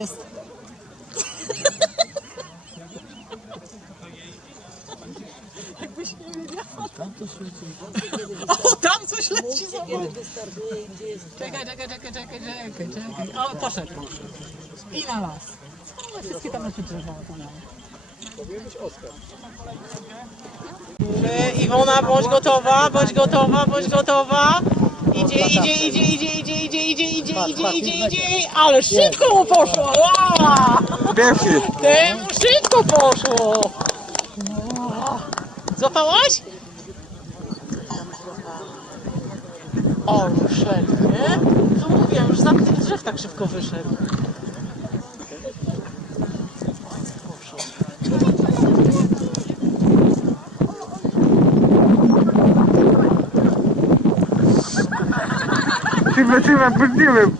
jest. Jakbyś nie wiedziała. O, tam coś leci za mną. Czekaj, czekaj, czekaj, czekaj, czekaj, czekaj. O, poszedł. I na las. O, wszystkie tam nasze drzewa. to mamy. Iwona, bądź gotowa, bądź gotowa, bądź gotowa. Idzie, idzie, idzie, idzie, idzie, idzie, idzie. Ale szybko mu poszło. Wow! Pierwszy. Temu szybko poszło. Złapałaś? O, wyszedł, nie? No mówię, już za tych drzew tak szybko wyszedł. Lecimy, budziłem.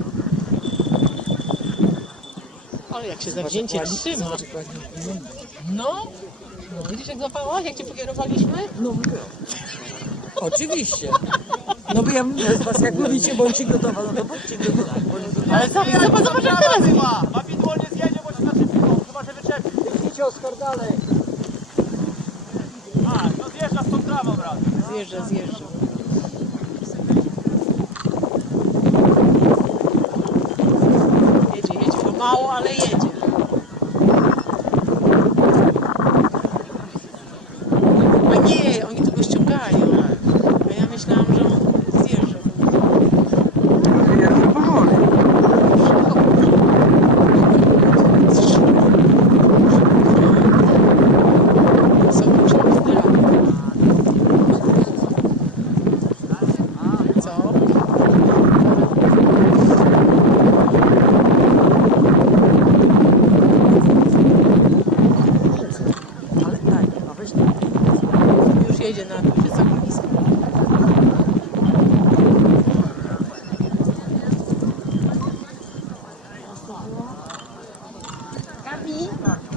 Ale jak się zawzięcie trzyma. No. No widzisz jak złapałaś, jak cię pokierowaliśmy? No Oczywiście. No bo ja mówię z was, jak mówicie, bądźcie gotowa, no to bądźcie gotowa. Ale zobacz, zobacz, zobacz jak teraz jest. Mapidło nie zjedzie, bo się na szybko, chyba że wyczepi. Idźcie Oskar dalej. A, no zjeżdża z tą trawą raz. Zjeżdża, zjeżdża. maleje. przejdzie na duże zaklepisko. Gabi?